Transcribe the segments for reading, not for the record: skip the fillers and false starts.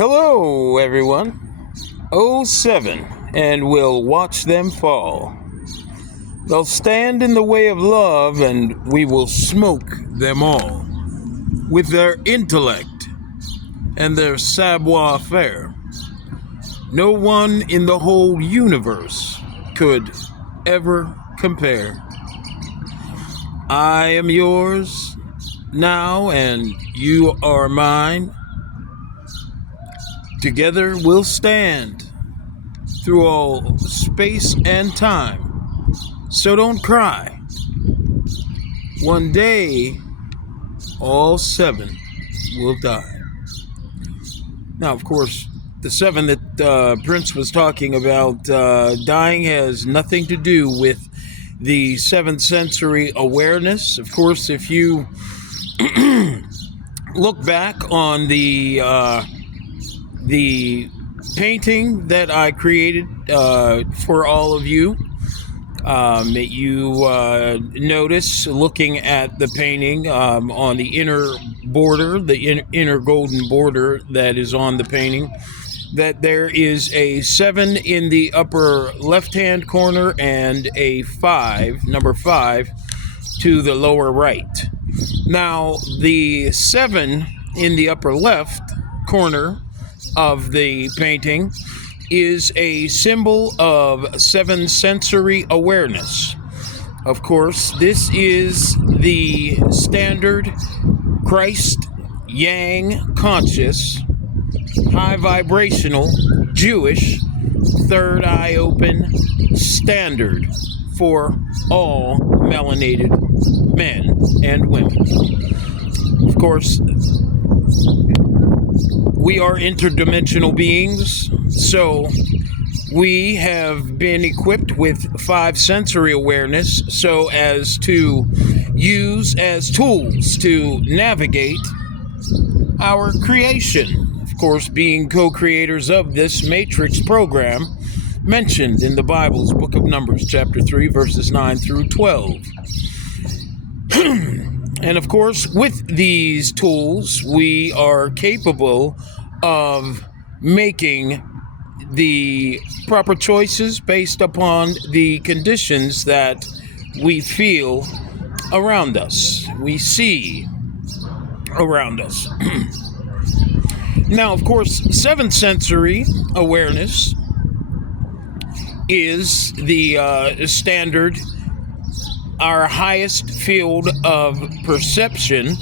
Hello, everyone. Oh 07, and we'll watch them fall. They'll stand in the way of love, and we will smoke them all. With their intellect and their savoir faire, no one in the whole universe could ever compare. I am yours now, and you are mine. Together we'll stand through all space and time. So don't cry. One day, all 7 will die. Now, of course, the 7 that Prince was talking about dying has nothing to do with the 7th sensory awareness. Of course, if you look back on the painting that I created for all of you, you notice looking at the painting on the inner border, the inner golden border that is on the painting, that there is a 7 in the upper left-hand corner and a 5, number 5, to the lower right. Now, the 7 in the upper left corner of the painting is a symbol of 7 sensory awareness. Of course, this is the standard Christ Yang conscious, high vibrational, Jewish, third eye open standard for all melanated men and women. Of course, we are interdimensional beings, so we have been equipped with 5 sensory awareness so as to use as tools to navigate our creation. Of course, being co-creators of this Matrix program mentioned in the Bible's Book of Numbers, chapter 3, verses 9 through 12. And of course, with these tools, we are capable of making the proper choices based upon the conditions that we feel around us, we see around us. Now, of course, 7th sensory awareness is the standard, our highest field of perception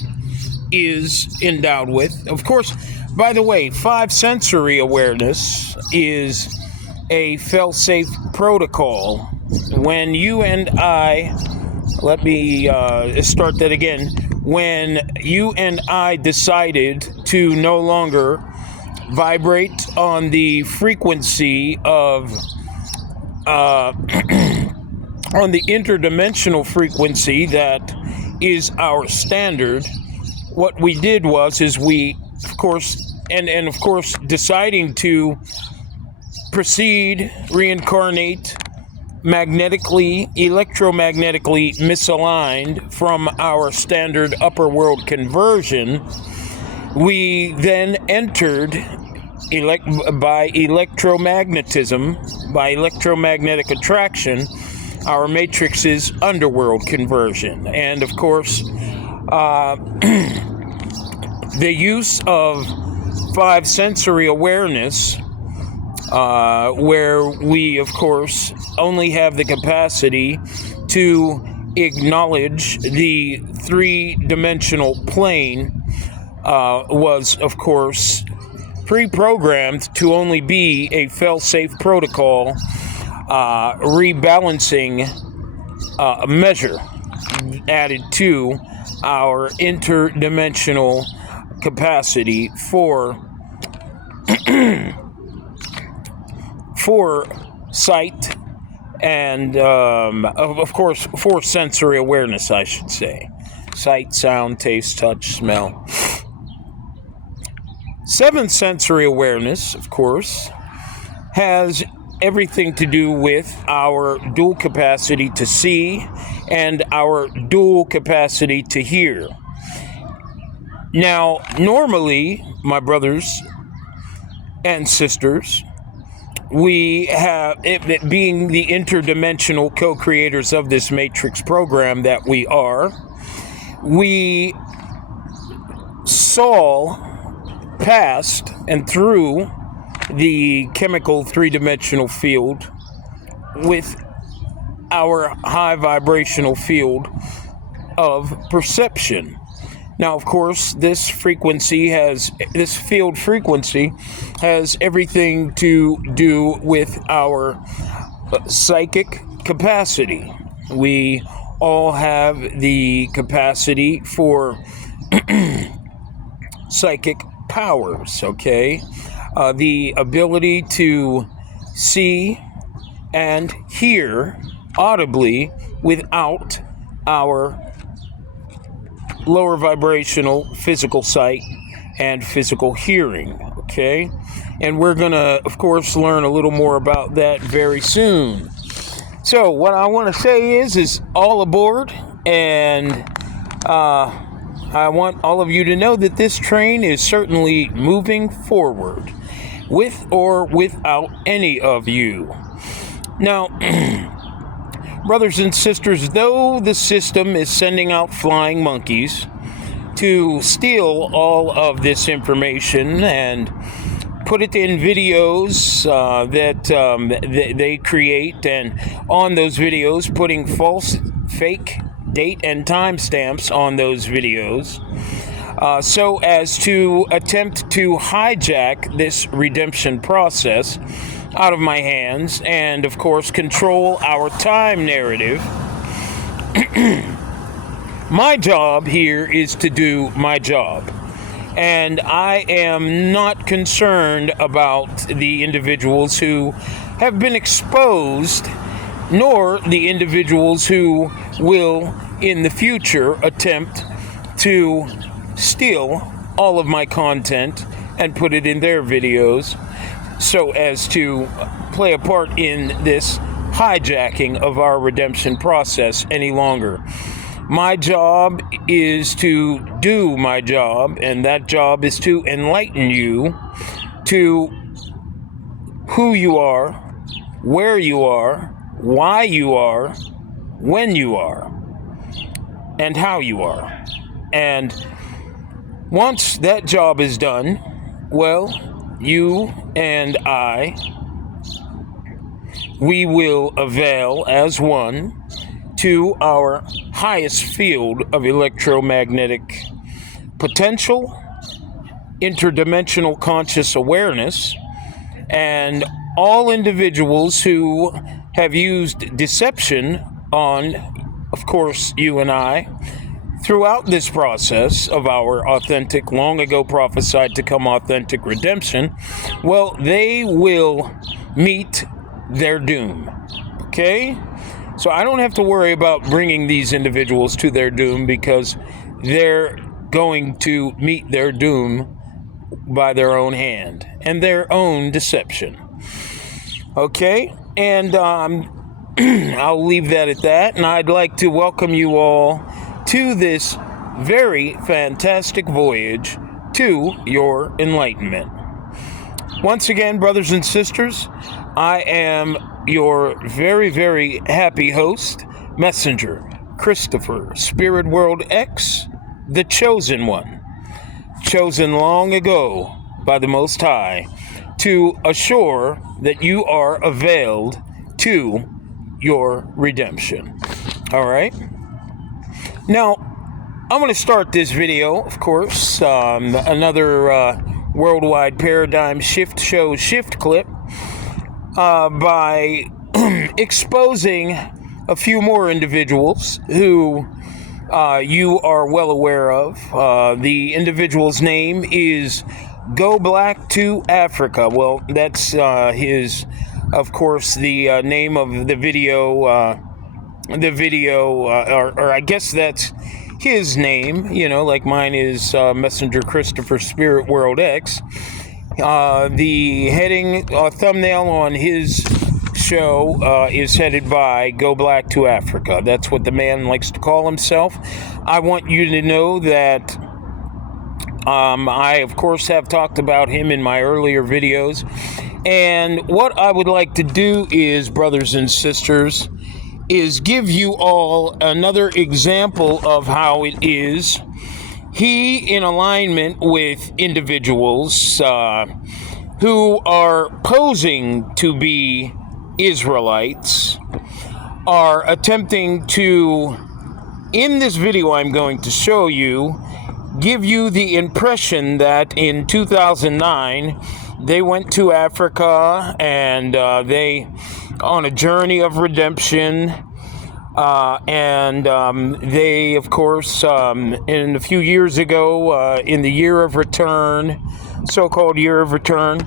is endowed with. Of course, by the way, 5 sensory awareness is a fail-safe protocol. When you and I, let me start that again. When you and I decided to no longer vibrate on the frequency of on the interdimensional frequency that is our standard, what we did is we, of course, and of course, deciding to proceed, reincarnate, electromagnetically misaligned from our standard upper world conversion, we then entered by electromagnetism, by electromagnetic attraction, our Matrix's underworld conversion. And of course, the use of 5 sensory awareness, where we, of course, only have the capacity to acknowledge the 3-dimensional plane, was, of course, pre-programmed to only be a fail-safe protocol, rebalancing measure added to our interdimensional capacity for sight and of course for sensory awareness, I should say. Sight, sound, taste, touch, smell. 7th sensory awareness, of course, has everything to do with our dual capacity to see and our dual capacity to hear. Now, normally, my brothers, and sisters, we have, it being the interdimensional co-creators of this Matrix program that we are, we saw past and through the chemical three-dimensional field with our high vibrational field of perception. Now, of course, this field frequency has everything to do with our psychic capacity. We all have the capacity for psychic powers, okay? The ability to see and hear audibly without our lower vibrational physical sight and physical hearing, okay? And we're gonna, of course, learn a little more about that very soon. So what I want to say is all aboard, and I want all of you to know that this train is certainly moving forward, with or without any of you. Now, brothers and sisters, though the system is sending out flying monkeys to steal all of this information and put it in videos that they create, and on those videos putting false, fake date and timestamps on those videos, so as to attempt to hijack this redemption process out of my hands and, of course, control our time narrative. My job here is to do my job. And I am not concerned about the individuals who have been exposed, nor the individuals who will, in the future, attempt to steal all of my content and put it in their videos so as to play a part in this hijacking of our redemption process any longer. My job is to do my job, and that job is to enlighten you to who you are, where you are, why you are, when you are, and how you are. And once that job is done, well, you and I, we will avail as one to our highest field of electromagnetic potential, interdimensional conscious awareness, and all individuals who have used deception on, of course, you and I, throughout this process of our authentic, long ago prophesied to come authentic redemption, well, they will meet their doom, okay? So I don't have to worry about bringing these individuals to their doom, because they're going to meet their doom by their own hand and their own deception. Okay? And I'll leave that at that. And I'd like to welcome you all to this very fantastic voyage to your enlightenment. Once again, brothers and sisters, I am your very, very happy host, Messenger Christopher, Spirit World X, the Chosen One, chosen long ago by the Most High to assure that you are availed to your redemption. All right? Now, I'm going to start this video, of course, another Worldwide Paradigm Shift Show shift clip, by exposing a few more individuals who you are well aware of. The individual's name is Go Black to Africa. Well, that's his, of course, the name of the video, or I guess that's his name, you know, like mine is Messenger Christopher Spirit World X. The heading, thumbnail on his show is headed by Go Black to Africa. That's what the man likes to call himself. I want you to know that I, of course, have talked about him in my earlier videos. And what I would like to do is, brothers and sisters, is give you all another example of how it is he, in alignment with individuals who are posing to be Israelites, are attempting to, in this video I'm going to show you, give you the impression that in 2009 they went to Africa and they on a journey of redemption. They, of course, in a few years ago, in the year of return, so-called year of return,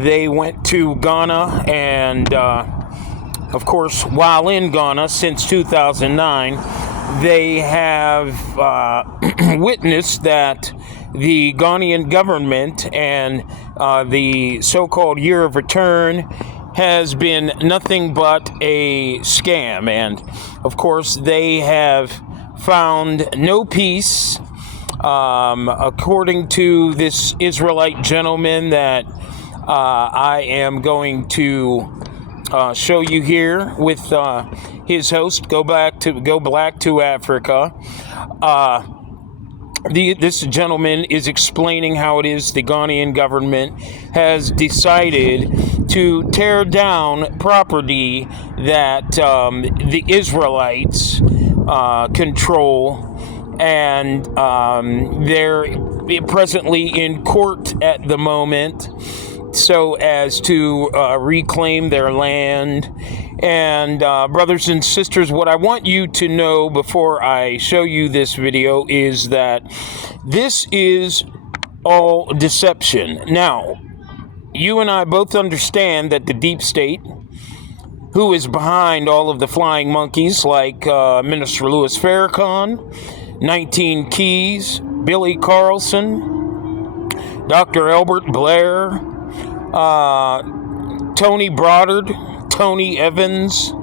they went to Ghana, and, of course, while in Ghana since 2009, they have witnessed that the Ghanaian government and the so-called year of return has been nothing but a scam. And of course, they have found no peace, according to this Israelite gentleman that I am going to show you here with his host, Go Black to Africa. This gentleman is explaining how it is the Ghanaian government has decided to tear down property that the Israelites control, and they're presently in court at the moment so as to reclaim their land. And brothers and sisters, what I want you to know before I show you this video is that this is all deception. Now, you and I both understand that the deep state, who is behind all of the flying monkeys like Minister Louis Farrakhan, 19 Keys, Billy Carlson, Dr. Albert Blair, Tony Broddard, Tony Evans,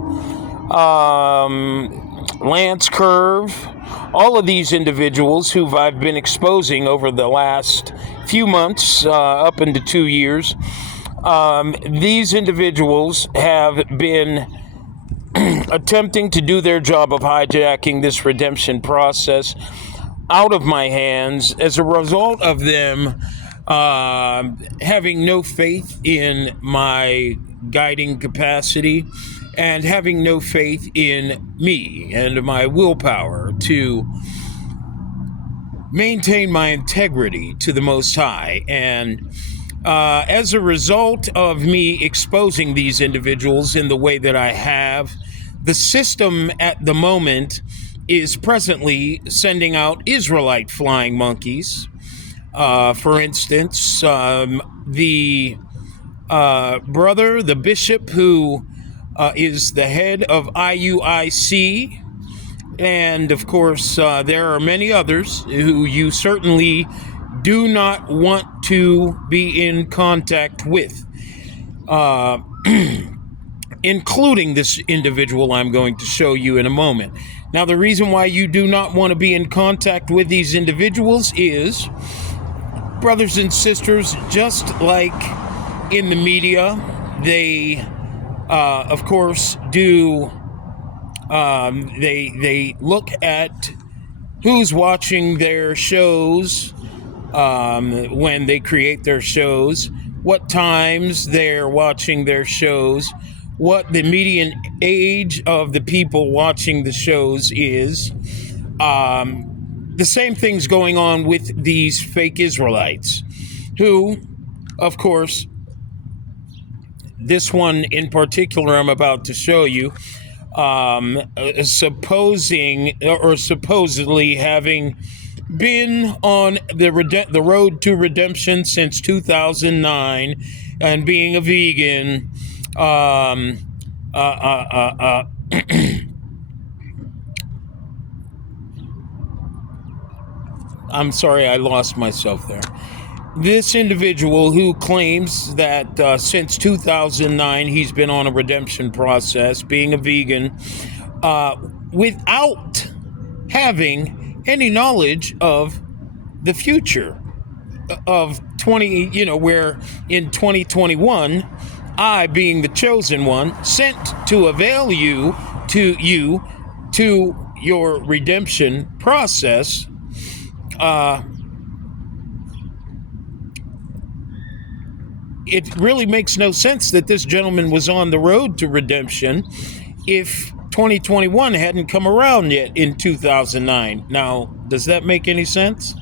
Lance Curve, all of these individuals who I've been exposing over the last few months, up into 2 years, these individuals have been attempting to do their job of hijacking this redemption process out of my hands as a result of them having no faith in my guiding capacity and having no faith in me and my willpower to maintain my integrity to the Most High. And as a result of me exposing these individuals in the way that I have, the system at the moment is presently sending out Israelite flying monkeys. For instance, the brother, the bishop who is the head of IUIC, and of course there are many others who you certainly do not want to be in contact with, including this individual I'm going to show you in a moment. Now, the reason why you do not want to be in contact with these individuals is, brothers and sisters, just like in the media, they, of course, do. They look at who's watching their shows when they create their shows, what times they're watching their shows, what the median age of the people watching the shows is. The same thing's going on with these fake Israelites, who, of course, this one in particular I'm about to show you, supposedly having been on the road to redemption since 2009 and being a vegan, I'm sorry, I lost myself there. This individual who claims that since 2009 he's been on a redemption process, being a vegan, without having any knowledge of the future of 20, where in 2021, I, being the chosen one, sent to avail you to your redemption process, it really makes no sense that this gentleman was on the road to redemption if 2021 hadn't come around yet in 2009. Now, does that make any sense?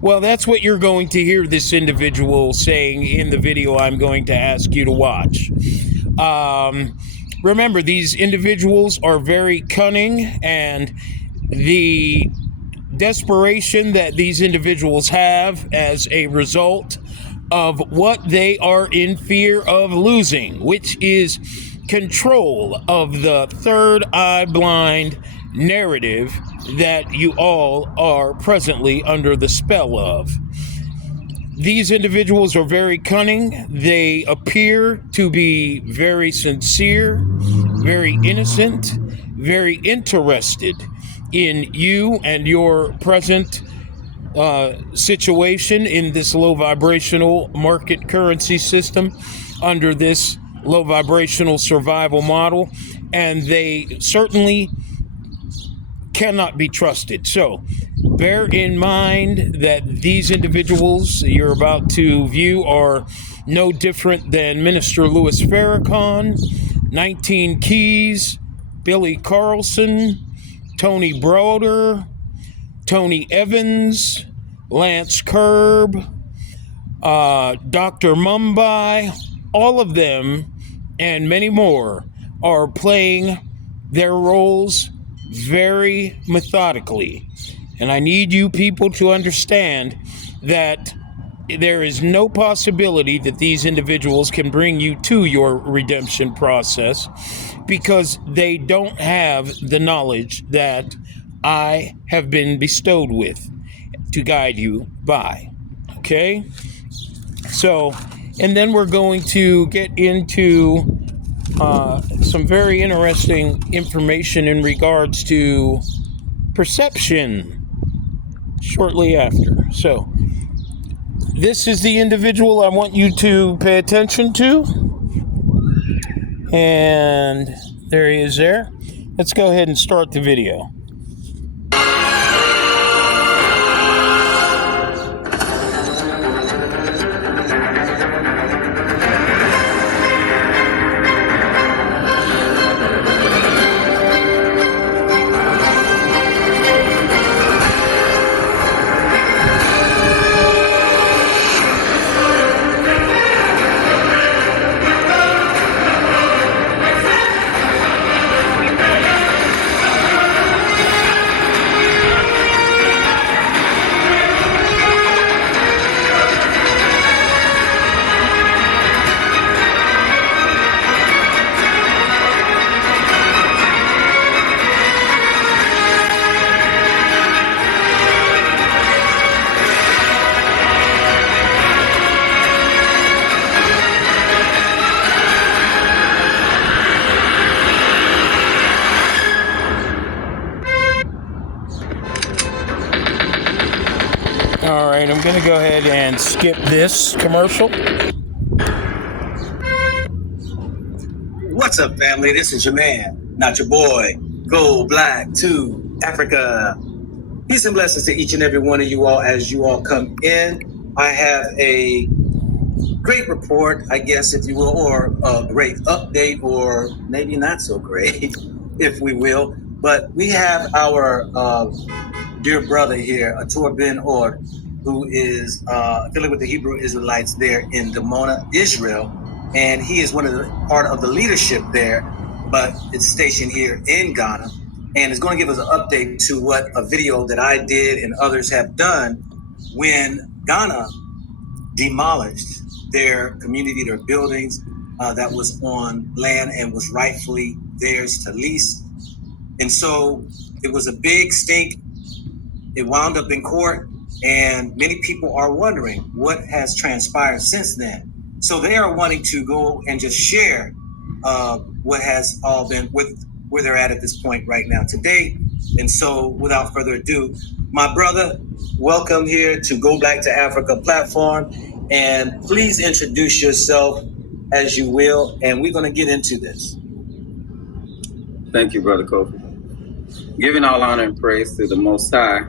Well, that's what you're going to hear this individual saying in the video I'm going to ask you to watch. Remember, these individuals are very cunning, and the desperation that these individuals have as a result of what they are in fear of losing, which is control of the third eye blind narrative that you all are presently under the spell of. These individuals are very cunning. They appear to be very sincere, very innocent, very interested in you and your present situation in this low vibrational market currency system under this low vibrational survival model, and they certainly cannot be trusted. So bear in mind that these individuals you're about to view are no different than Minister Louis Farrakhan, 19 Keys, Billy Carlson, Tony Broder, Tony Evans, Lance Kerb, Dr. Mumbai. All of them and many more are playing their roles very methodically. And I need you people to understand that there is no possibility that these individuals can bring you to your redemption process, because they don't have the knowledge that I have been bestowed with to guide you by. Okay? So, and then we're going to get into some very interesting information in regards to perception shortly after. So, this is the individual I want you to pay attention to. And there he is there. Let's go ahead and start the video. All right, I'm going to go ahead and skip this commercial. What's up, family? This is your man, not your boy, Go Black to Africa. Peace and blessings to each and every one of you all as you all come in. I have a great report, I guess, if you will, or a great update, or maybe not so great, if we will. But we have our dear brother here, Atur Ben Ord, who is affiliated with the Hebrew Israelites there in Dimona, Israel. And he is part of the leadership there, but it's stationed here in Ghana. And is going to give us an update to what a video that I did and others have done when Ghana demolished their community, their buildings that was on land and was rightfully theirs to lease. And so it was a big stink. It wound up in court, and many people are wondering what has transpired since then. So they are wanting to go and just share what has all been with where they're at this point right now today. And so without further ado, My brother, welcome here to Go Black to Africa platform. And please introduce yourself as you will. And we're going to get into this. Thank you, Brother Kofi. Giving all honor and praise to the Most High,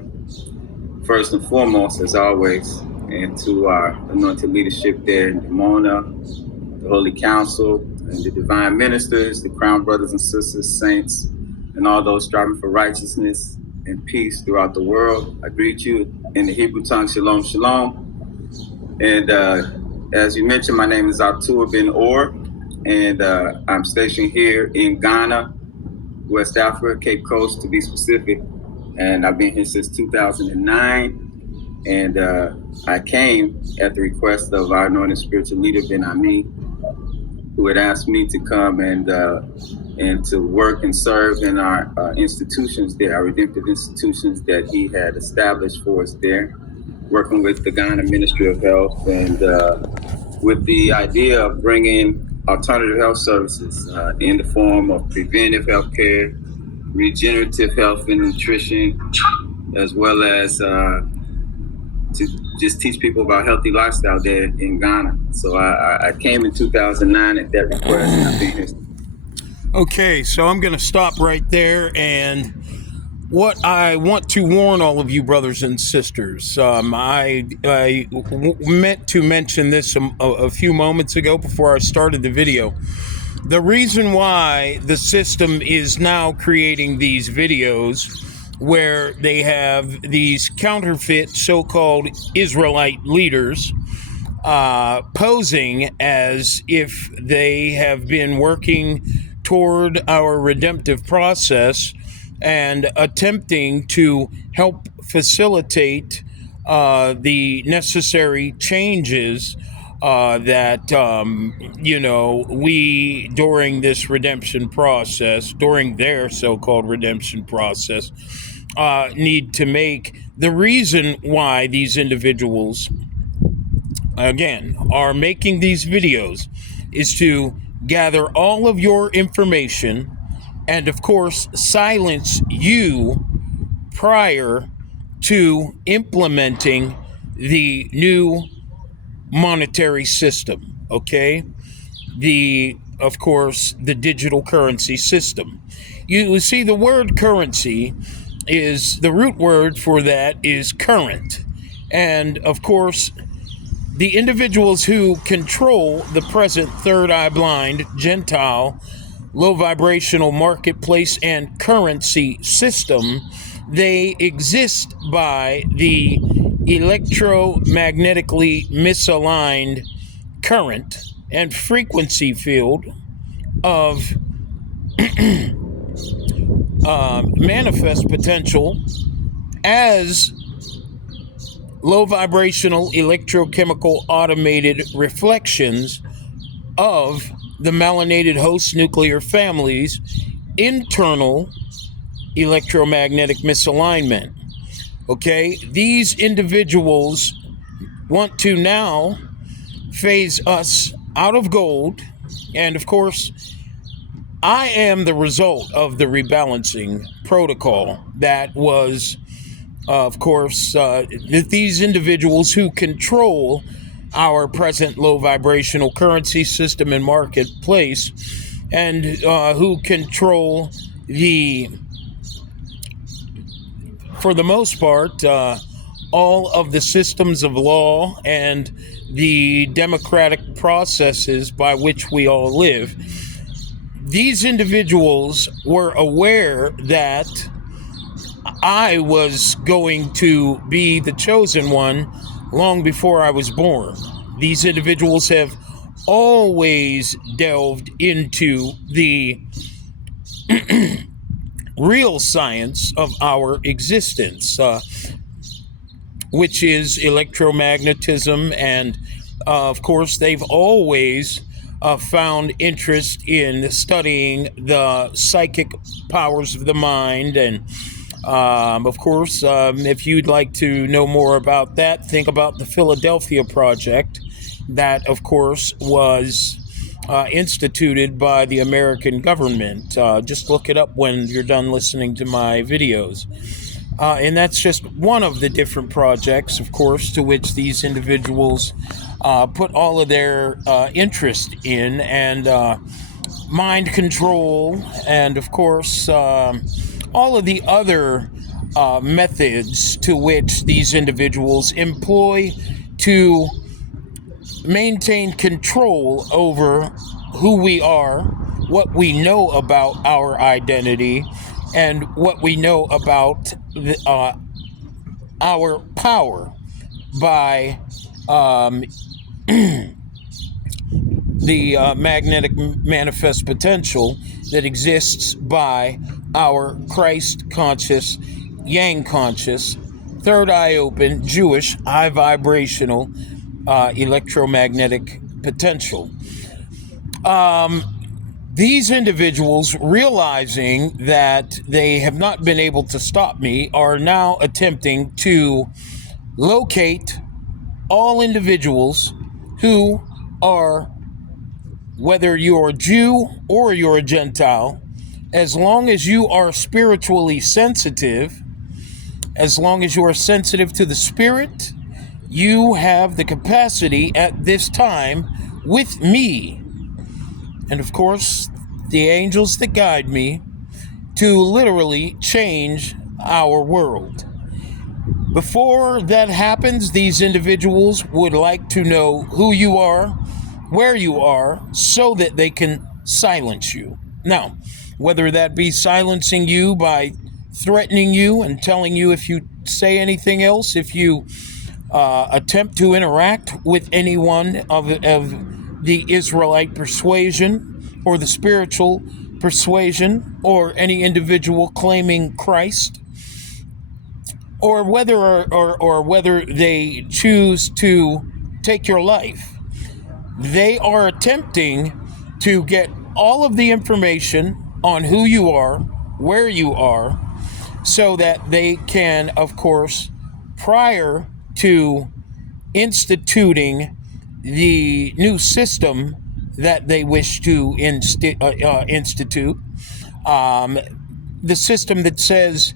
first and foremost, as always, and to our anointed leadership there in Dimona, the Holy Council, and the divine ministers, the crown brothers and sisters, saints, and all those striving for righteousness and peace throughout the world. I greet you in the Hebrew tongue, Shalom, Shalom. And as you mentioned, my name is Artur Ben Or, and I'm stationed here in Ghana, West Africa, Cape Coast to be specific. And I've been here since 2009. And I came at the request of our anointed spiritual leader, Ben Ami, who had asked me to come and to work and serve in our institutions there, our redemptive institutions that he had established for us there, working with the Ghana Ministry of Health and with the idea of bringing alternative health services in the form of preventive health care, regenerative health and nutrition, as well as to just teach people about healthy lifestyle there in Ghana. So I came in 2009 at that request, and I've been here. Okay, so I'm going to stop right there. And what I want to warn all of you brothers and sisters, I meant to mention this a few moments ago before I started the video. The reason why the system is now creating these videos where they have these counterfeit so-called Israelite leaders posing as if they have been working toward our redemptive process and attempting to help facilitate the necessary changes that, we, during this redemption process, during their so-called redemption process, need to make. The reason why these individuals, again, are making these videos is to gather all of your information and, of course, silence you prior to implementing the new monetary system, okay? Of course, the digital currency system. You see, the word currency is, the root word for that is current. And, of course, the individuals who control the present third eye blind, Gentile, low vibrational marketplace and currency system, they exist by the electromagnetically misaligned current and frequency field of manifest potential as low vibrational electrochemical automated reflections of the melanated host nuclear family's internal electromagnetic misalignment. Okay, these individuals want to now phase us out of gold, and of course, I am the result of the rebalancing protocol that was, of course, these individuals who control our present low vibrational currency system and marketplace, and who control for the most part, all of the systems of law and the democratic processes by which we all live. These individuals were aware that I was going to be the chosen one long before I was born. These individuals have always delved into the real science of our existence, which is electromagnetism, and of course they've always found interest in studying the psychic powers of the mind. And of course, if you'd like to know more about that, think about the Philadelphia Project that, of course, was instituted by the American government. Just look it up when you're done listening to my videos. And that's just one of the different projects, of course, to which these individuals put all of their interest in, and mind control, and of course, all of the other methods to which these individuals employ to maintain control over who we are, what we know about our identity, and what we know about our power by the magnetic manifest potential that exists by our Christ conscious, Yang conscious, third eye open, Jewish, high vibrational electromagnetic potential. These individuals, realizing that they have not been able to stop me, are now attempting to locate all individuals who are, whether you're a Jew or you're a Gentile, as long as you are spiritually sensitive, as long as you are sensitive to the Spirit, you have the capacity at this time with me, and of course, the angels that guide me, to literally change our world. Before that happens, these individuals would like to know who you are, where you are, so that they can silence you. Now, whether that be silencing you by threatening you and telling you if you say anything else, if you attempt to interact with anyone of the Israelite persuasion or the spiritual persuasion or any individual claiming Christ, or whether they choose to take your life, they are attempting to get all of the information on who you are, where you are, so that they can, of course, prior to instituting the new system that they wish to institute, the system that says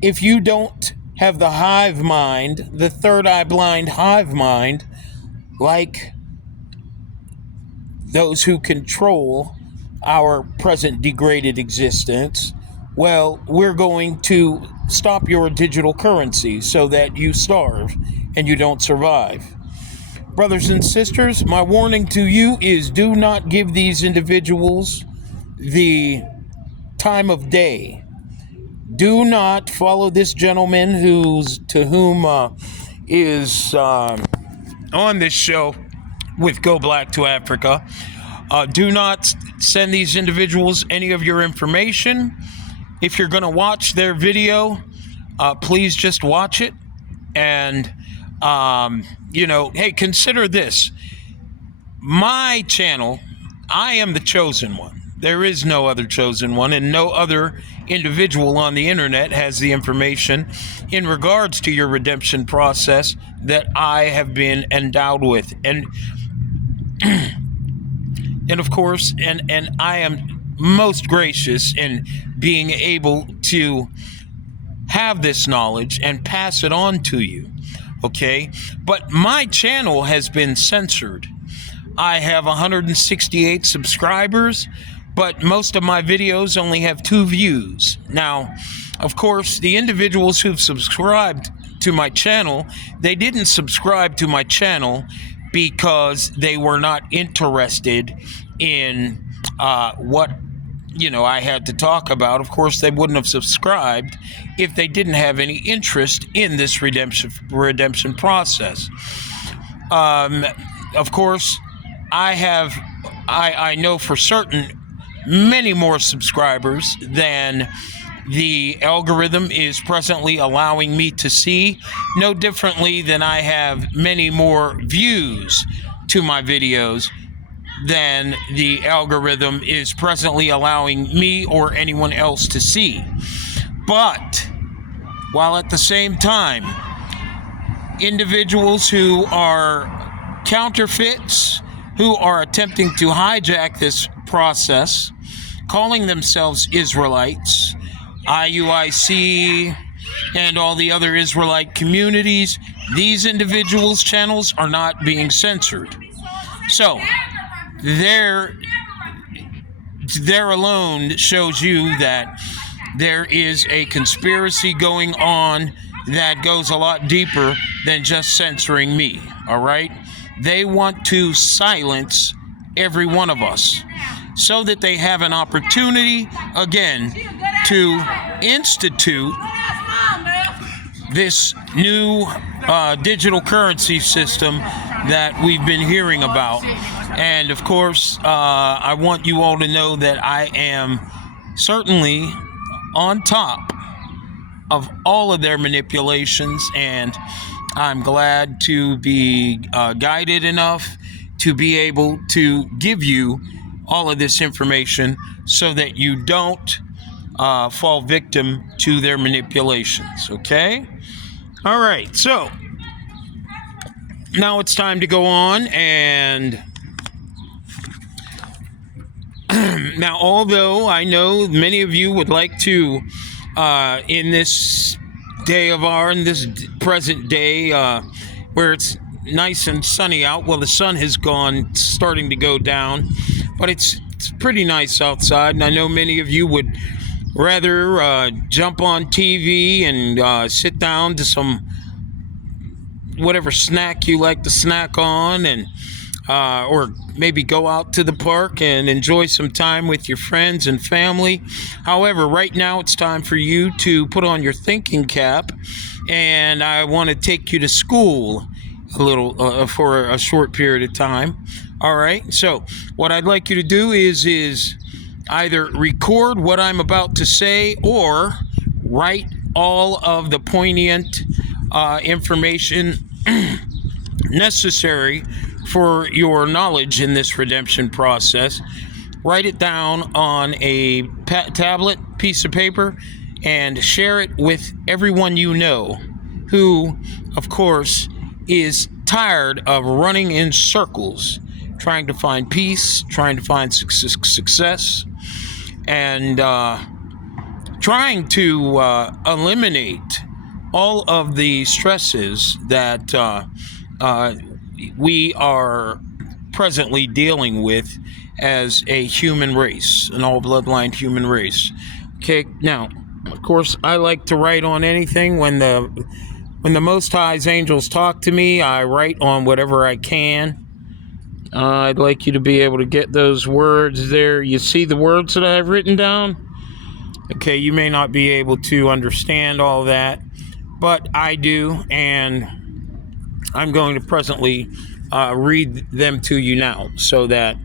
if you don't have the hive mind, the third eye blind hive mind, like those who control our present degraded existence, well, we're going to stop your digital currency so that you starve and you don't survive. Brothers and sisters, my warning to you is do not give these individuals the time of day. Do not follow this gentleman to whom is on this show with Go Black to Africa. Do not send these individuals any of your information. If you're going to watch their video, please just watch it. And, hey, consider this. My channel, I am the chosen one. There is no other chosen one, and no other individual on the internet has the information in regards to your redemption process that I have been endowed with. And of course, and I am most gracious in being able to have this knowledge and pass it on to you, okay? But my channel has been censored. I have 168 subscribers, but most of my videos only have 2 views. Now, of course, the individuals who've subscribed to my channel, they didn't subscribe to my channel because they were not interested in what I had to talk about. Of course, they wouldn't have subscribed if they didn't have any interest in this redemption process. Of course, I know for certain many more subscribers than the algorithm is presently allowing me to see, no differently than I have many more views to my videos than the algorithm is presently allowing me or anyone else to see. But while at the same time, individuals who are counterfeits, who are attempting to hijack this process, calling themselves Israelites, IUIC, and all the other Israelite communities, these individuals' channels are not being censored. So, there alone shows you that there is a conspiracy going on that goes a lot deeper than just censoring me, all right? They want to silence every one of us so that they have an opportunity, again, to institute this new digital currency system that we've been hearing about. And of course, I want you all to know that I am certainly on top of all of their manipulations, and I'm glad to be guided enough to be able to give you all of this information so that you don't fall victim to their manipulations, okay? All right, so now it's time to go on, and now, although I know many of you would like to, in this in this present day, where it's nice and sunny out, well, the sun has starting to go down, but it's pretty nice outside, and I know many of you would rather jump on TV and sit down to some whatever snack you like to snack on, and or maybe go out to the park and enjoy some time with your friends and family. However, right now it's time for you to put on your thinking cap, and I want to take you to school a little for a short period of time. All right, so what I'd like you to do is either record what I'm about to say or write all of the poignant information necessary for your knowledge in this redemption process. Write it down on a tablet, piece of paper, and share it with everyone you know who, of course, is tired of running in circles, trying to find peace, trying to find success, and trying to eliminate all of the stresses that we are presently dealing with as a human race, an all bloodline human race. Okay, now, of course, I like to write on anything. When the Most High's angels talk to me, I write on whatever I can. I'd like you to be able to get those words there. You see the words that I've written down? Okay, you may not be able to understand all that, but I do, and I'm going to presently read them to you now so that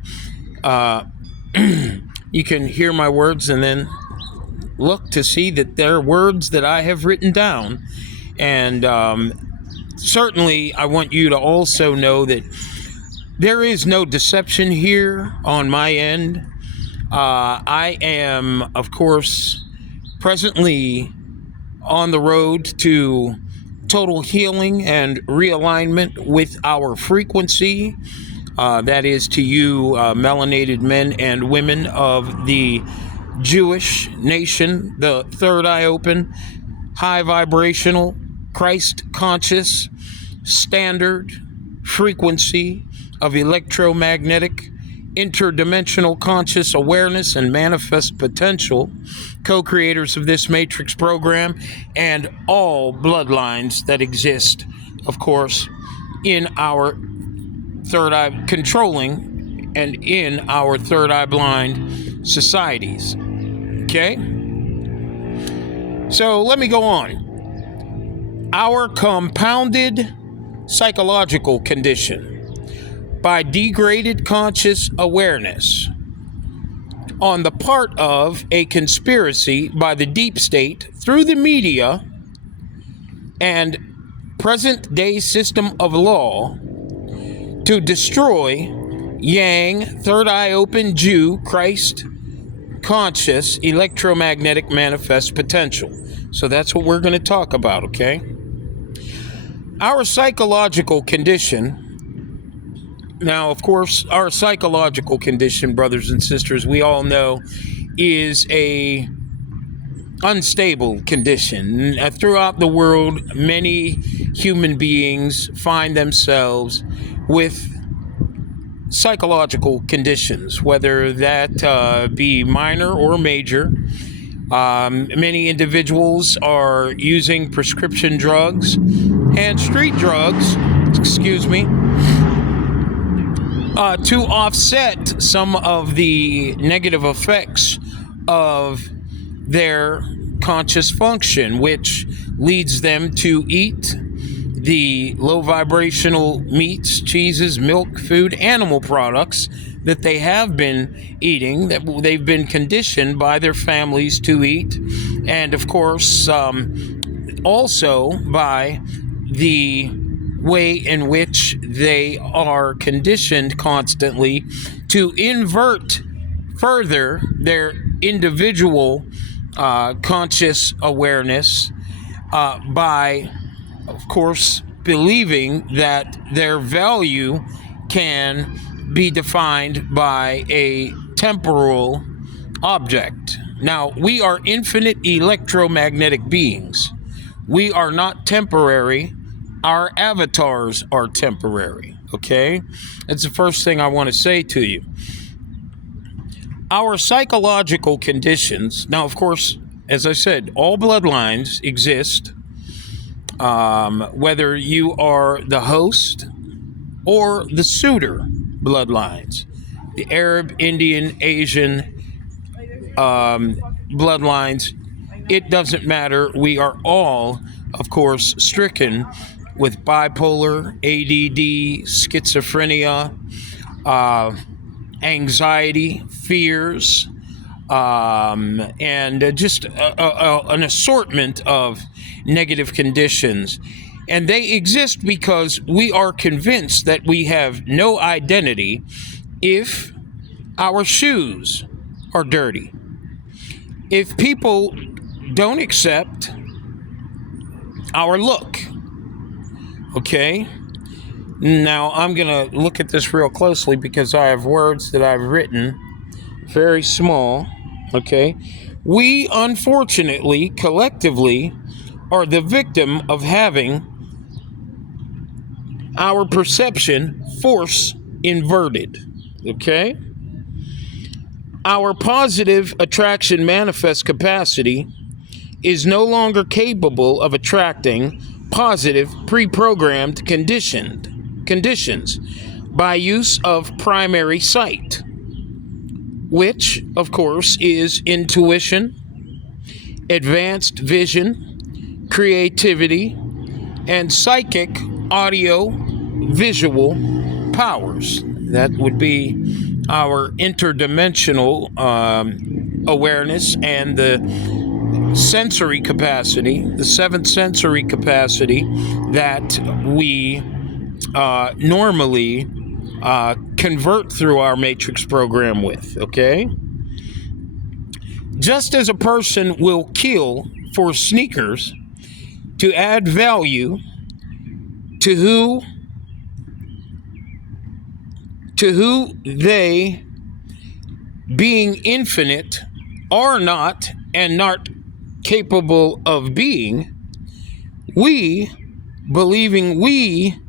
you can hear my words and then look to see that they're words that I have written down. And certainly I want you to also know that there is no deception here on my end. I am, of course, presently on the road to total healing and realignment with our frequency. That is to you, melanated men and women of the Jewish nation, the third eye open, high vibrational, Christ conscious, standard frequency of electromagnetic, interdimensional conscious awareness and manifest potential, co-creators of this Matrix program, and all bloodlines that exist, of course, in our third eye controlling and in our third eye blind societies. Okay? So let me go on. Our compounded psychological condition by degraded conscious awareness on the part of a conspiracy by the deep state through the media and present day system of law to destroy Yang, third eye open Jew, Christ conscious, electromagnetic manifest potential. So that's what we're going to talk about, okay? Our psychological condition. Now, of course, our psychological condition, brothers and sisters, we all know, is a unstable condition. Throughout the world, many human beings find themselves with psychological conditions, whether that be minor or major. Many individuals are using prescription drugs and street drugs, to offset some of the negative effects of their conscious function, which leads them to eat the low vibrational meats, cheeses, milk, food, animal products that they have been eating, that they've been conditioned by their families to eat, and of course also by the way in which they are conditioned constantly to invert further their individual conscious awareness by, of course, believing that their value can be defined by a temporal object. Now, we are infinite electromagnetic beings. We are not temporary. Our avatars are temporary, okay? That's the first thing I want to say to you. Our psychological conditions, now, of course, as I said, all bloodlines exist, whether you are the host or the suitor bloodlines, the Arab, Indian, Asian bloodlines, it doesn't matter. We are all, of course, stricken with bipolar, ADD, schizophrenia, anxiety, fears, and just an assortment of negative conditions. And they exist because we are convinced that we have no identity if our shoes are dirty. If people don't accept our look, okay? Now, I'm going to look at this real closely because I have words that I've written very small, okay? We, unfortunately, collectively, are the victim of having our perception force inverted, okay? Our positive attraction manifest capacity is no longer capable of attracting positive pre-programmed conditions by use of primary sight, which, of course, is intuition, advanced vision, creativity, and psychic audio visual powers. That would be our interdimensional awareness and the sensory capacity, the seventh sensory capacity that we normally convert through our matrix program with, okay? Just as a person will kill for sneakers to add value to who they, being infinite, are not and not capable of being, we, believing we,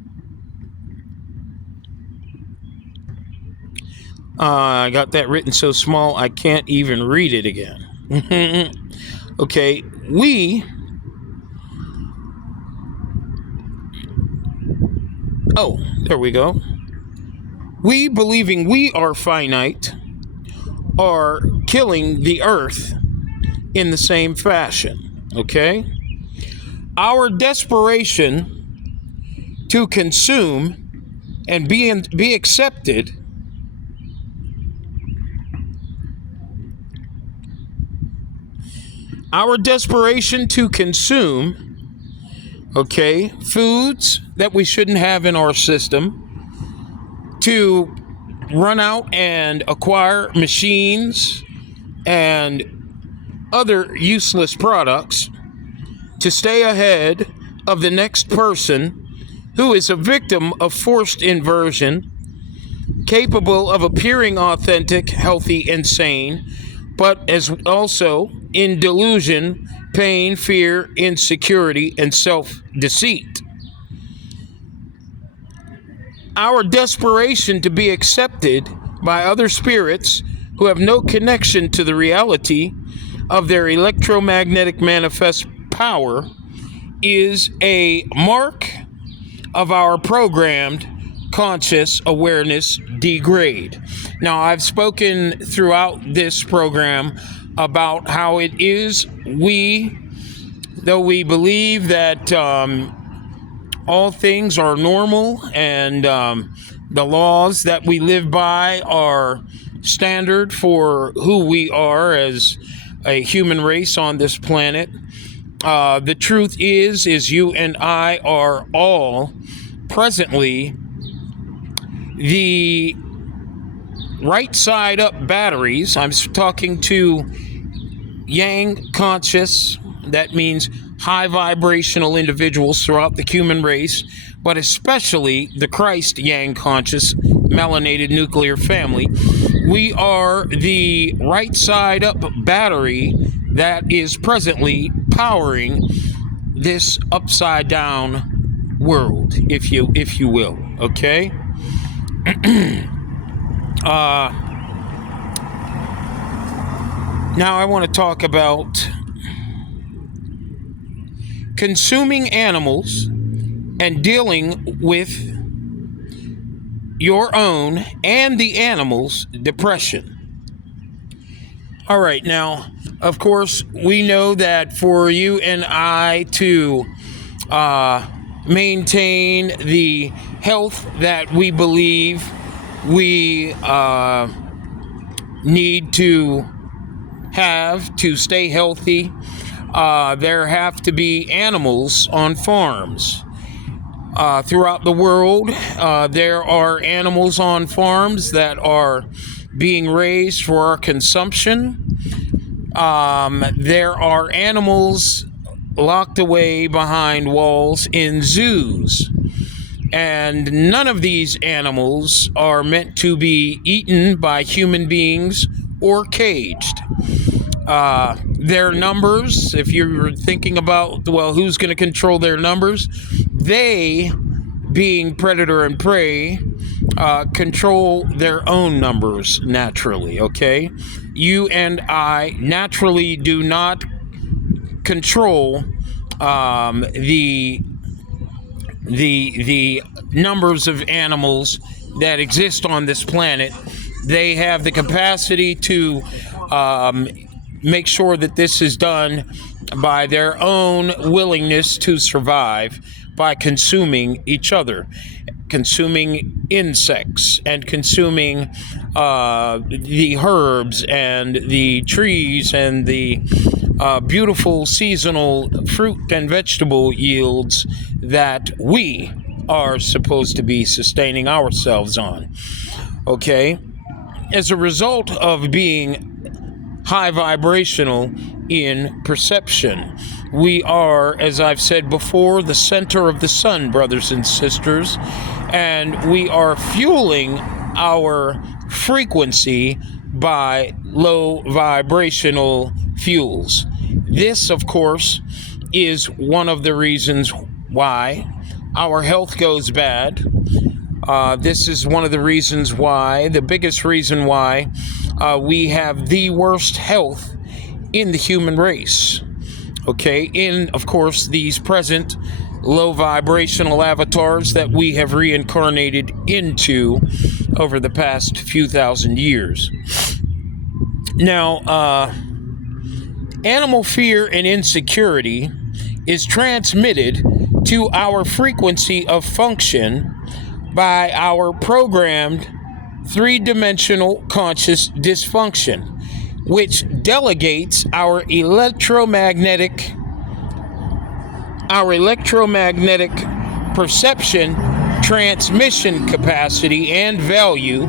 I got that written so small I can't even read it again. Okay, we, oh, there we go. We, believing we are finite, are killing the earth in the same fashion, okay? Our desperation to consume and be accepted okay, foods that we shouldn't have in our system, to run out and acquire machines and other useless products to stay ahead of the next person who is a victim of forced inversion, capable of appearing authentic, healthy, and sane, but as also in delusion, pain, fear, insecurity, and self-deceit. Our desperation to be accepted by other spirits who have no connection to the reality of their electromagnetic manifest power is a mark of our programmed conscious awareness degrade. Now, I've spoken throughout this program about how it is though we believe that all things are normal and the laws that we live by are standard for who we are as a human race on this planet. The truth is you and I are all presently the right side up batteries. I'm talking to Yang conscious, that means high vibrational individuals throughout the human race, but especially the Christ Yang conscious melanated nuclear family. We are the right side up battery that is presently powering this upside down world, if you will. Okay. Now I want to talk about consuming animals and dealing with your own and the animals' depression. All right, now, of course, we know that for you and I to maintain the health that we believe we need to have to stay healthy, there have to be animals on farms. Throughout the world, there are animals on farms that are being raised for our consumption. There are animals locked away behind walls in zoos. And none of these animals are meant to be eaten by human beings or caged. Their numbers, if you're thinking about, well, who's going to control their numbers? They, being predator and prey, control their own numbers naturally, okay? You and I naturally do not control the numbers of animals that exist on this planet. They have the capacity to make sure that this is done by their own willingness to survive by consuming each other, consuming insects and consuming the herbs and the trees and the beautiful seasonal fruit and vegetable yields that we are supposed to be sustaining ourselves on. Okay? As a result of being high vibrational in perception, we are, as I've said before, the center of the sun, brothers and sisters, and we are fueling our frequency by low vibrational fuels. This, of course, is one of the reasons why our health goes bad. This is one of the reasons why, the biggest reason why, we have the worst health in the human race. Okay, in, of course, these present low vibrational avatars that we have reincarnated into over the past few thousand years. Now, animal fear and insecurity is transmitted to our frequency of function by our programmed three-dimensional conscious dysfunction, which delegates our electromagnetic perception, transmission capacity, and value,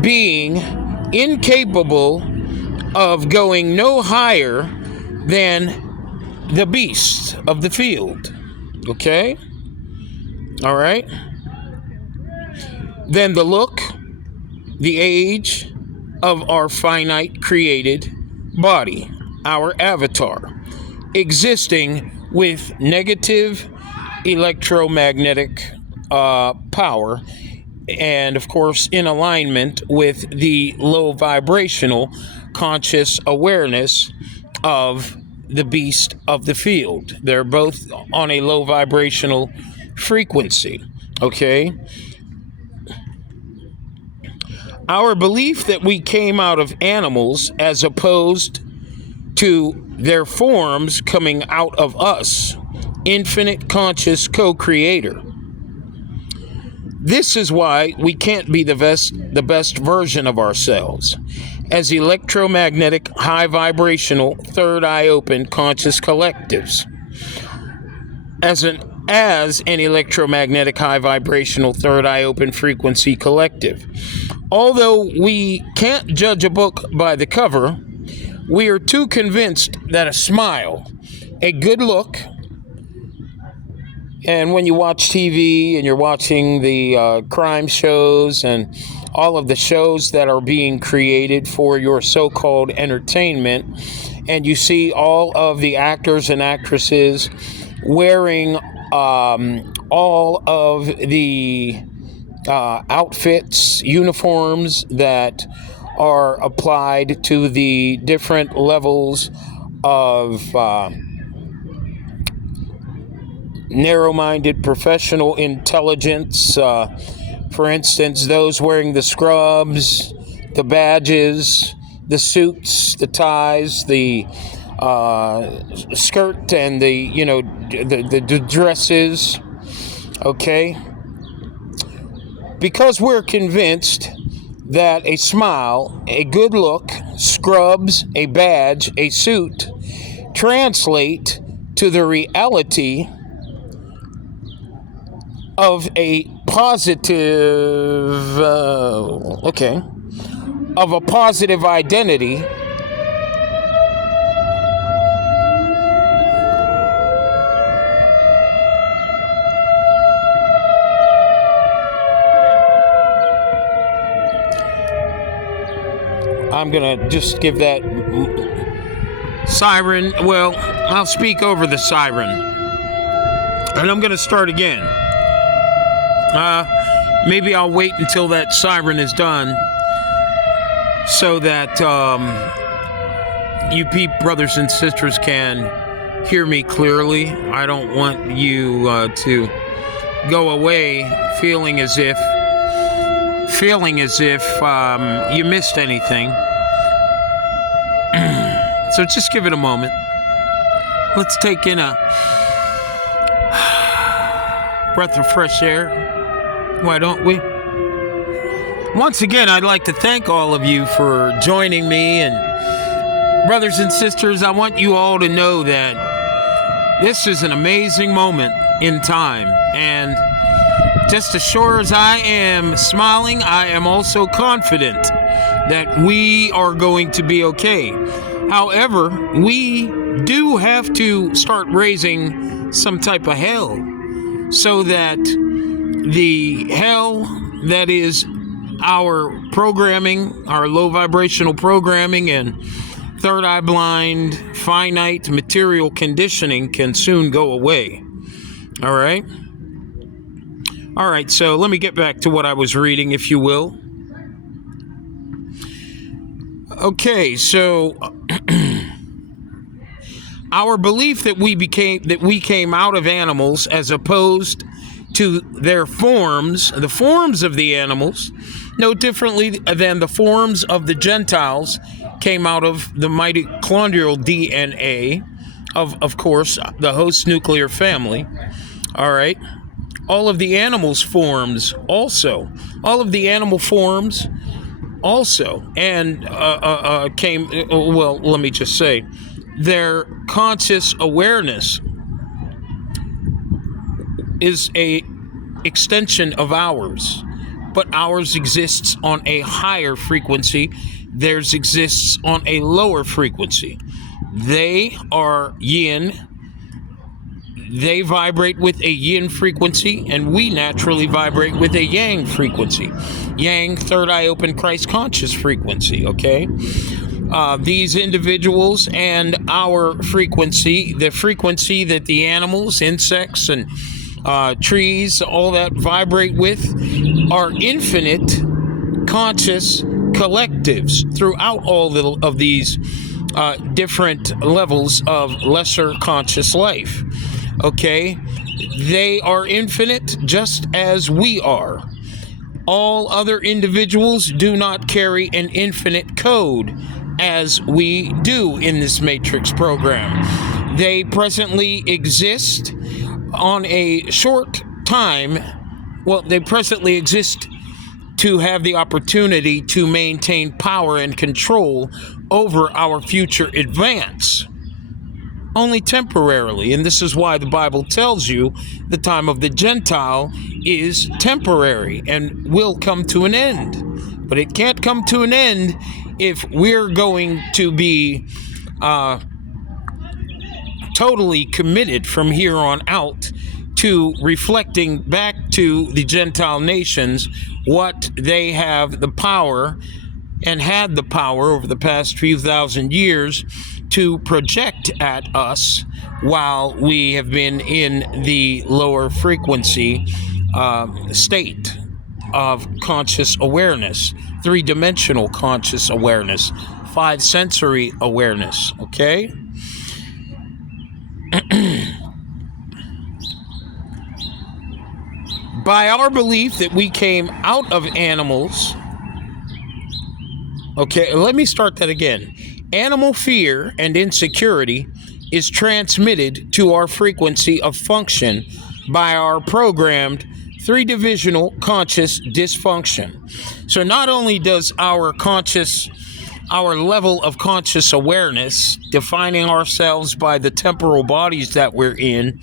being incapable of going no higher than the beast of the field. Okay? All right? Then the look, the age of our finite created body. our avatar, existing with negative electromagnetic power, and of course in alignment with the low vibrational conscious awareness of the beast of the field. They're both on a low vibrational frequency, okay? Our belief that we came out of animals as opposed to their forms coming out of us, infinite conscious co-creator. This is why we can't be the best version of ourselves as electromagnetic, high vibrational, third eye open conscious collectives. As an electromagnetic, high vibrational, third eye open frequency collective. Although we can't judge a book by the cover, we are too convinced that a smile, a good look, and when you watch TV and you're watching the crime shows and all of the shows that are being created for your so-called entertainment, and you see all of the actors and actresses wearing all of the outfits, uniforms that are applied to the different levels of narrow-minded professional intelligence. For instance, those wearing the scrubs, the badges, the suits, the ties, the skirt, and the dresses. Okay, because we're convinced that a smile, a good look, scrubs, a badge, a suit translate to the reality of a positive, of a positive identity. I'm going to just give that siren. Well, I'll speak over the siren. And I'm going to start again. Maybe I'll wait until that siren is done so that you brothers and sisters can hear me clearly. I don't want you to go away feeling as if you missed anything. So just give it a moment. Let's take in a breath of fresh air. Why don't we? Once again, I'd like to thank all of you for joining me. And brothers and sisters, I want you all to know that this is an amazing moment in time. And just as sure as I am smiling, I am also confident that we are going to be okay. However, we do have to start raising some type of hell so that the hell that is our programming, our low vibrational programming and third eye blind, finite material conditioning can soon go away. All right? All right, so let me get back to what I was reading, if you will. Okay, so our belief that we came out of animals as opposed to their forms, the forms of the animals, no differently than the forms of the Gentiles came out of the mitochondrial DNA of course, the host nuclear family. All right. All of the animals' forms also. All of the animal forms also. And let me just say, their conscious awareness is a extension of ours, but ours exists on a higher frequency. Theirs exists on a lower frequency. They are yin. They vibrate with a yin frequency, and we naturally vibrate with a yang frequency. Yang, third eye open, Christ conscious frequency, okay? these individuals and our frequency, the frequency that the animals, insects, and trees, all that vibrate with, are infinite conscious collectives throughout all of these different levels of lesser conscious life. Okay? They are infinite just as we are. All other individuals do not carry an infinite code as we do in this Matrix program. They presently exist on a short time. Well, they presently exist to have the opportunity to maintain power and control over our future advance. Only temporarily, and this is why the Bible tells you the time of the Gentile is temporary and will come to an end. But it can't come to an end if we're going to be totally committed from here on out to reflecting back to the Gentile nations what they have the power and had the power over the past few thousand years to project at us while we have been in the lower frequency state of conscious awareness, three-dimensional conscious awareness, five-sensory awareness, okay? By our belief that we came out of animals, okay, let me start that again. Animal fear and insecurity is transmitted to our frequency of function by our programmed three-divisional conscious dysfunction. So not only does our level of conscious awareness, defining ourselves by the temporal bodies that we're in,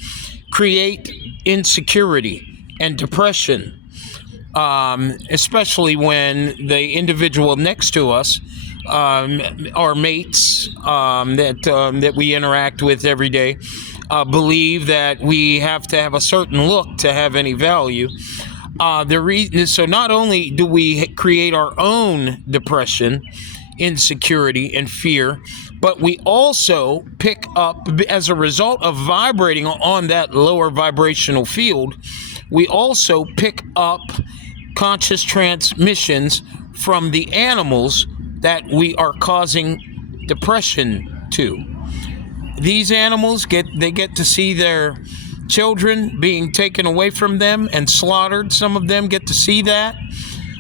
create insecurity and depression, especially when the individual next to us, our mates that we interact with every day, believe that we have to have a certain look to have any value. So not only do we create our own depression, insecurity, and fear, but we also pick up, as a result of vibrating on that lower vibrational field, we also pick up conscious transmissions from the animals that we are causing depression to. These animals get to see their children being taken away from them and slaughtered. Some of them get to see that.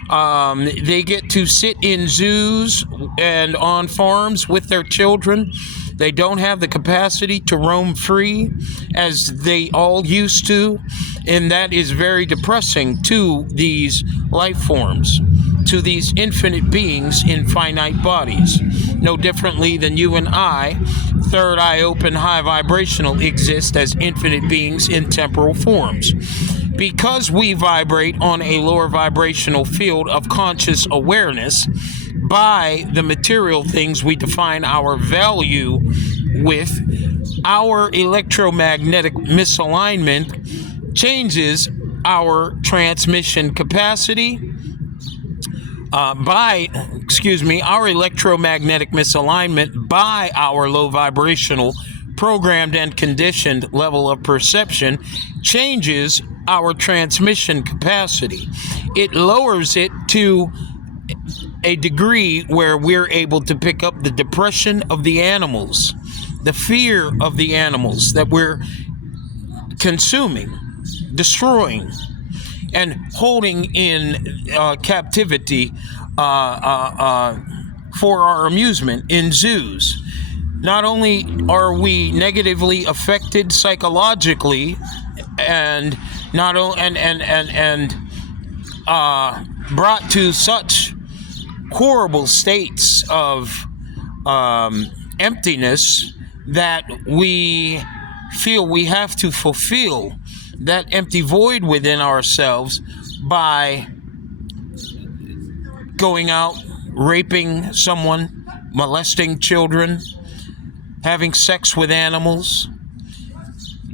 They get to sit in zoos and on farms with their children. They don't have the capacity to roam free as they all used to, and that is very depressing to these life forms, to these infinite beings in finite bodies. No differently than you and I, third eye open, high vibrational, exist as infinite beings in temporal forms. Because we vibrate on a lower vibrational field of conscious awareness, by the material things we define our value with, our electromagnetic misalignment changes our transmission capacity. Our electromagnetic misalignment by our low vibrational programmed and conditioned level of perception changes our transmission capacity. It lowers it to a degree where we're able to pick up the depression of the animals, the fear of the animals that we're consuming, destroying, and holding in captivity for our amusement in zoos. Not only are we negatively affected psychologically and brought to such horrible states of emptiness that we feel we have to fulfill that empty void within ourselves by going out, raping someone, molesting children, having sex with animals,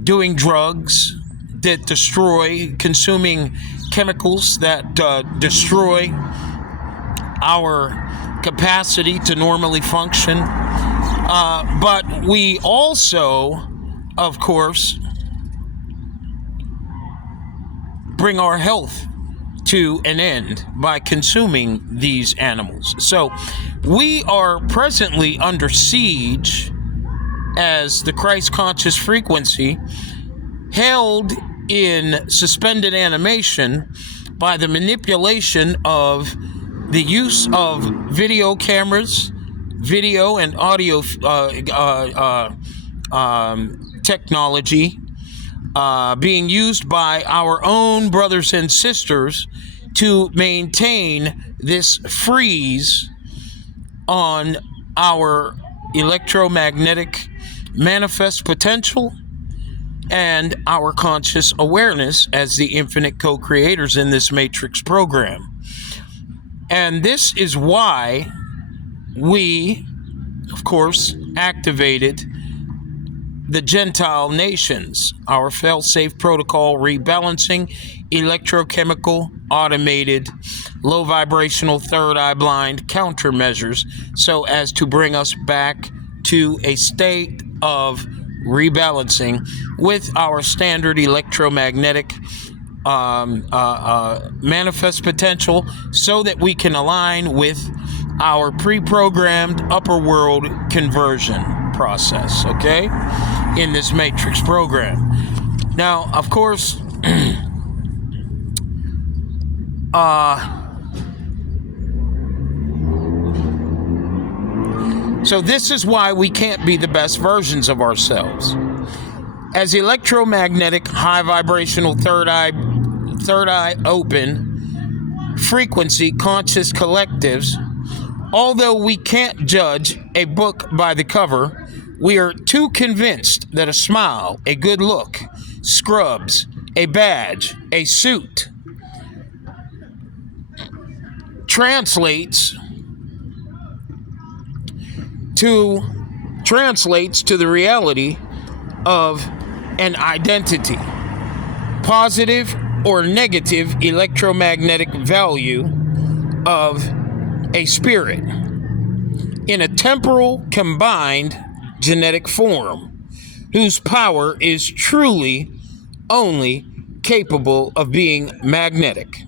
doing drugs that destroy, consuming chemicals that destroy, our capacity to normally function. But we also, of course, bring our health to an end by consuming these animals. So we are presently under siege as the Christ conscious frequency, held in suspended animation by the manipulation of the use of video cameras, video and audio technology being used by our own brothers and sisters to maintain this freeze on our electromagnetic manifest potential and our conscious awareness as the infinite co-creators in this matrix program. And this is why we, of course, activated the Gentile nations, our fail-safe protocol rebalancing, electrochemical, automated, low vibrational, third eye blind countermeasures, so as to bring us back to a state of rebalancing with our standard electromagnetic manifest potential, so that we can align with our pre-programmed upper world conversion process, okay, in this matrix program. Now, of course, so this is why we can't be the best versions of ourselves. As electromagnetic, high vibrational, third eye open, frequency conscious collectives, although we can't judge a book by the cover, we are too convinced that a smile, a good look, scrubs, a badge, a suit translates to the reality of an identity, positive or negative electromagnetic value of a spirit in a temporal combined genetic form, whose power is truly only capable of being magnetic,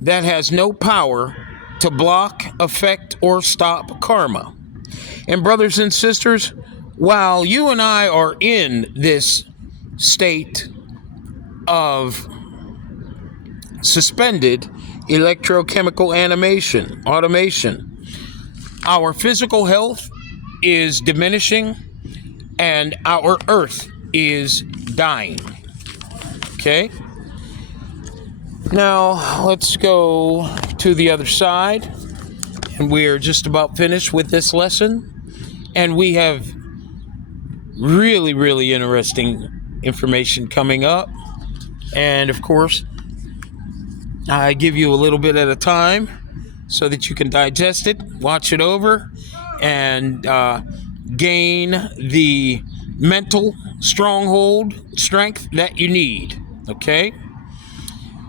that has no power to block, affect, or stop karma. And brothers and sisters, while you and I are in this state of suspended electrochemical automation, our physical health is diminishing and our earth is dying. Okay? Now, let's go to the other side. And we are just about finished with this lesson. And we have really, really interesting information coming up. And of course, I give you a little bit at a time so that you can digest it, watch it over, and gain the mental strength that you need. Okay?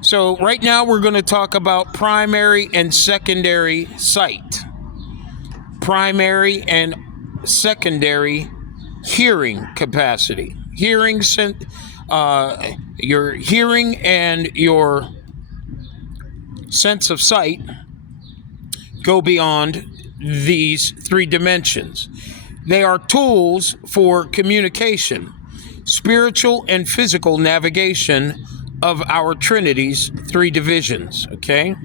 So right now we're going to talk about primary and secondary sight. Primary and secondary hearing capacity. Your hearing and your sense of sight go beyond these three dimensions. They are tools for communication, spiritual and physical navigation of our Trinity's three divisions, okay?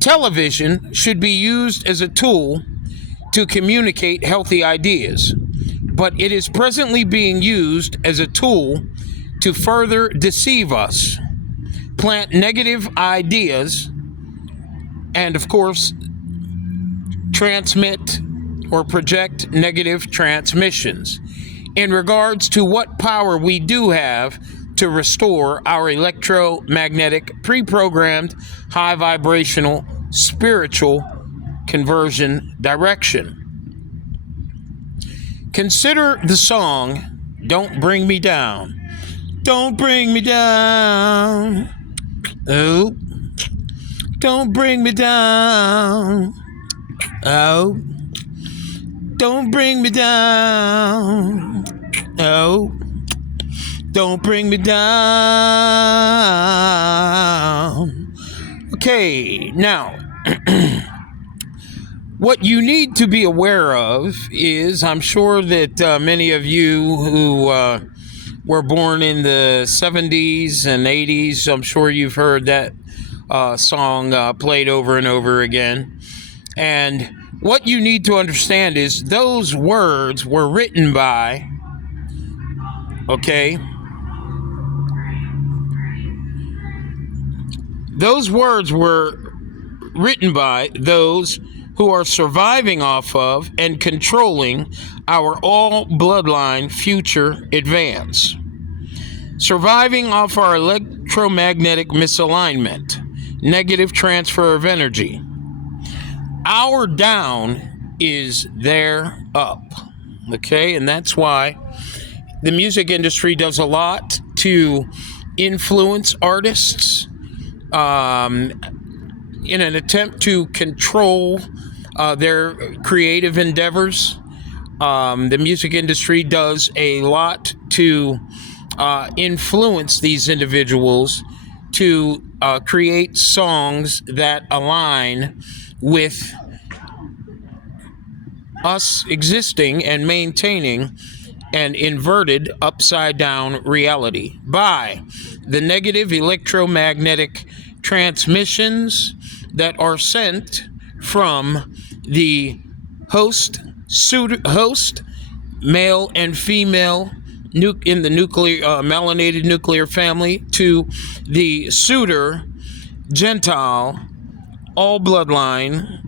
Television should be used as a tool to communicate healthy ideas, but it is presently being used as a tool to further deceive us, plant negative ideas, and of course, transmit or project negative transmissions in regards to what power we do have to restore our electromagnetic, pre-programmed, high vibrational, spiritual conversion direction. Consider the song, Don't Bring Me Down. Don't bring me down. Oh. Don't bring me down. Oh, don't bring me down. Oh, don't bring me down. Okay, now, what you need to be aware of is, I'm sure that many of you who were born in the 70s and 80s, I'm sure you've heard that song played over and over again. And what you need to understand is those words were written by, okay? Those words were written by those who are surviving off of and controlling our all bloodline future advance. Surviving off our electromagnetic misalignment, negative transfer of energy. Our down is their up, okay? And that's why the music industry does a lot to influence artists in an attempt to control their creative endeavors. The music industry does a lot to influence these individuals to create songs that align with us existing and maintaining an inverted upside down reality by the negative electromagnetic transmissions that are sent from the host, male and female in the nuclear melanated nuclear family, to the suitor, Gentile, all bloodline,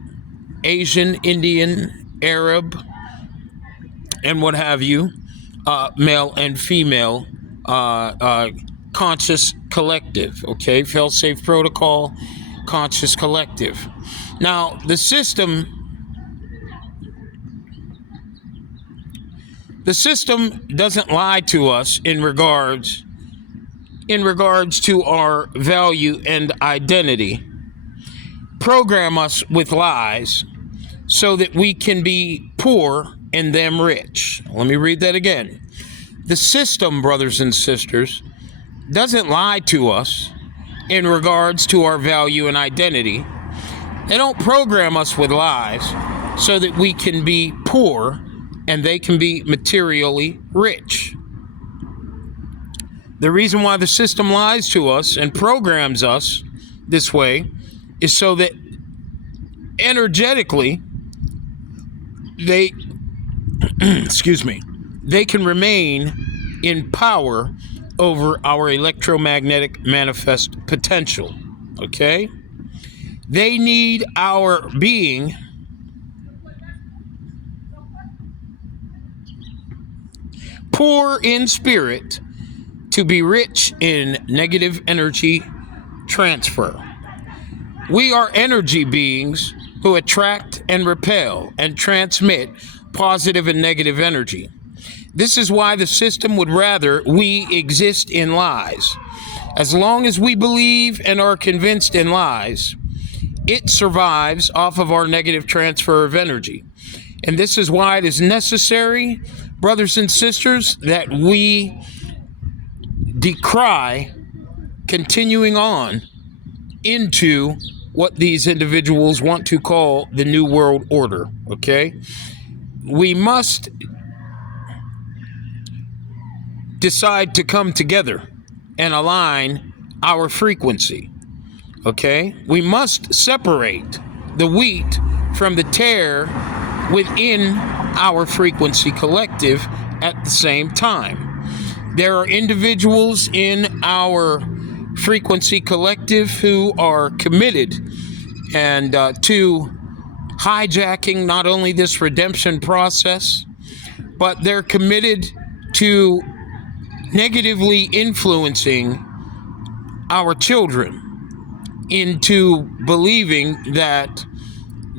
Asian, Indian, Arab, and what have you, male and female conscious collective, okay? Fail-safe protocol, conscious collective. Now, the system doesn't lie to us in regards to our value and identity. Program us with lies so that we can be poor and them rich. Let me read that again. The system, brothers and sisters, doesn't lie to us in regards to our value and identity. They don't program us with lies so that we can be poor and they can be materially rich. The reason why the system lies to us and programs us this way is so that energetically they they can remain in power over our electromagnetic manifest potential, okay? They need our being poor in spirit to be rich in negative energy transfer. We are energy beings who attract and repel and transmit positive and negative energy. This is why the system would rather we exist in lies. As long as we believe and are convinced in lies, it survives off of our negative transfer of energy. And this is why it is necessary, brothers and sisters, that we decry continuing on into what these individuals want to call the New World Order, okay? We must decide to come together and align our frequency, okay? We must separate the wheat from the tare within our frequency collective at the same time. There are individuals in our frequency collective who are committed and to hijacking not only this redemption process, but they're committed to negatively influencing our children into believing that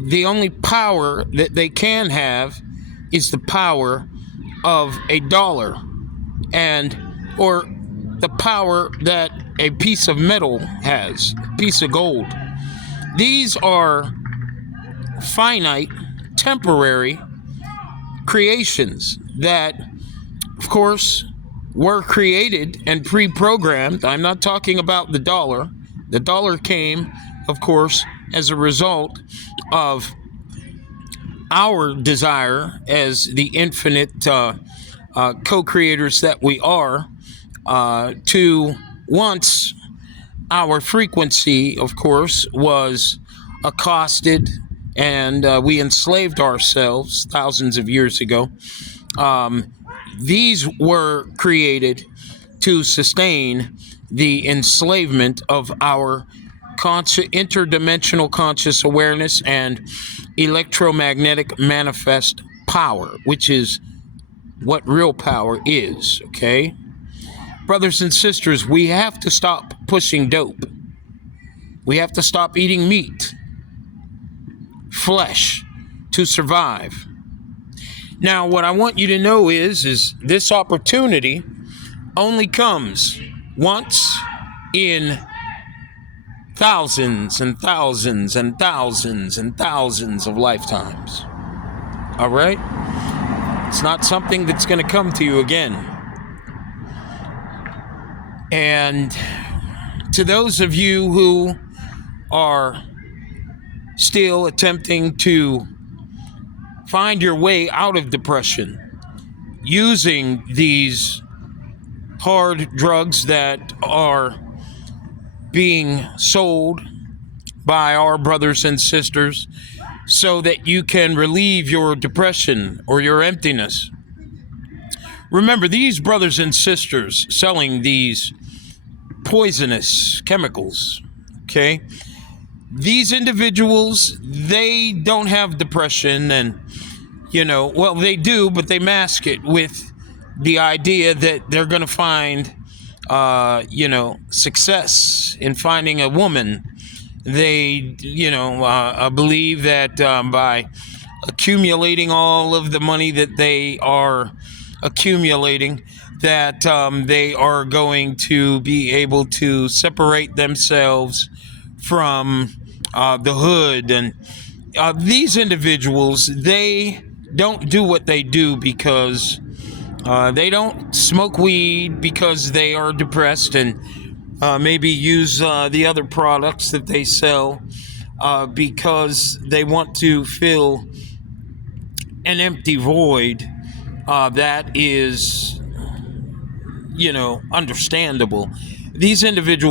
the only power that they can have is the power of a dollar or the power that a piece of metal has, a piece of gold. These are finite, temporary creations that, of course, were created and pre-programmed. I'm not talking about the dollar. The dollar came, of course, as a result of our desire as the infinite co-creators that we are, to once our frequency, of course, was accosted and we enslaved ourselves thousands of years ago. These were created to sustain the enslavement of our interdimensional conscious awareness and electromagnetic manifest power, which is what real power is, okay? Brothers and sisters, we have to stop pushing dope. We have to stop eating meat, flesh, to survive. Now, what I want you to know is this opportunity only comes once in thousands and thousands and thousands and thousands of lifetimes. All right? It's not something that's going to come to you again. And to those of you who are still attempting to find your way out of depression using these hard drugs that are being sold by our brothers and sisters so that you can relieve your depression or your emptiness. Remember, these brothers and sisters selling these poisonous chemicals, okay? These individuals, they don't have depression and, well, they do, but they mask it with the idea that they're going to find, success in finding a woman. They, believe that by accumulating all of the money that they are accumulating, that they are going to be able to separate themselves from the hood. And these individuals, they don't do what they do because they don't smoke weed because they are depressed and maybe use the other products that they sell because they want to fill an empty void that is, understandable. These individuals